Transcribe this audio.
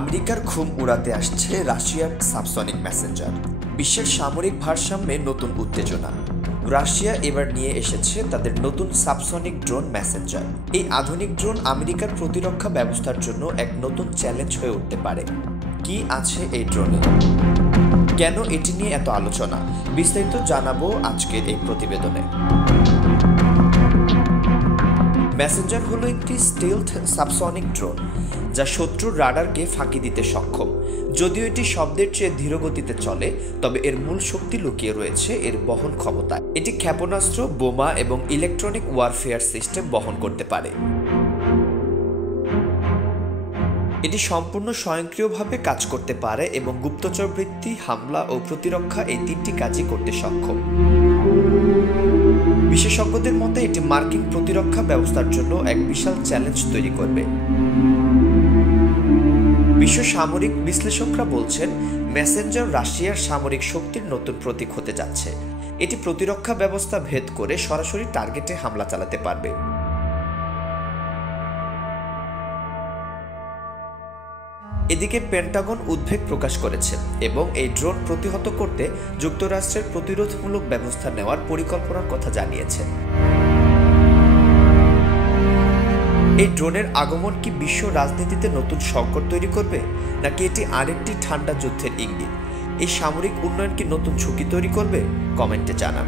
আমেরিকার ঘুম উড়াতে আসছে রাশিয়ার সাবসনিক মেসেঞ্জার। বিশ্বের সামরিক ভারসাম্যে নতুন উত্তেজনা। রাশিয়া এবার নিয়ে এসেছে তাদের নতুন সাবসনিক ড্রোন মেসেঞ্জার। এই আধুনিক ড্রোন আমেরিকার প্রতিরক্ষা ব্যবস্থার জন্য এক নতুন চ্যালেঞ্জ হয়ে উঠতে পারে। কি আছে এই ড্রোনে, কেন এটি নিয়ে এত আলোচনা, বিস্তারিত জানাবো আজকের এই প্রতিবেদনে। মেসেঞ্জার হলো একটি স্টেলথ সাবসনিক ড্রোন যা শত্রুর রাডারকে ফাঁকি দিতে সক্ষম। যদিও এটি শব্দের চেয়ে ধীরগতিতে চলে, তবে এর মূল শক্তি লুকিয়ে রয়েছে এর বহন ক্ষমতায়। এটি ক্ষেপণাস্ত্র, বোমা এবং ইলেকট্রনিক ওয়ারফেয়ার সিস্টেম বহন করতে পারে। এটি সম্পূর্ণ স্বয়ংক্রিয়ভাবে কাজ করতে পারে এবং গুপ্তচরবৃত্তি, হামলা ও প্রতিরক্ষা এই তিনটি কাজই করতে সক্ষম। বিশেষজ্ঞদের মতে এটি মার্কিন প্রতিরক্ষা ব্যবস্থার জন্য এক বিশাল চ্যালেঞ্জ তৈরি করবে। বিশ্ব সামরিক বিশ্লেষকরা বলছেন, মেসেঞ্জার রাশিয়ার সামরিক শক্তির নতুন প্রতীক হতে যাচ্ছে। এটি প্রতিরক্ষা ব্যবস্থা ভেদ করে সরাসরি টার্গেটে হামলা চালাতে পারবে। এদিকে পেন্টাগন উদ্বেগ প্রকাশ করেছে এবং এই ড্রোন প্রতিহত করতে যুক্তরাষ্ট্রের প্রতিরোধমূলক ব্যবস্থা নেওয়ার পরিকল্পনার কথা জানিয়েছে। এই ড্রোনের আগমন কি বিশ্ব রাজনীতিতে নতুন সংকট তৈরি করবে, নাকি এটি আরেকটি ঠান্ডা যুদ্ধের ইঙ্গিত? এই সামরিক উন্নয়ন কি নতুন ঝুঁকি তৈরি করবে? কমেন্টে জানান।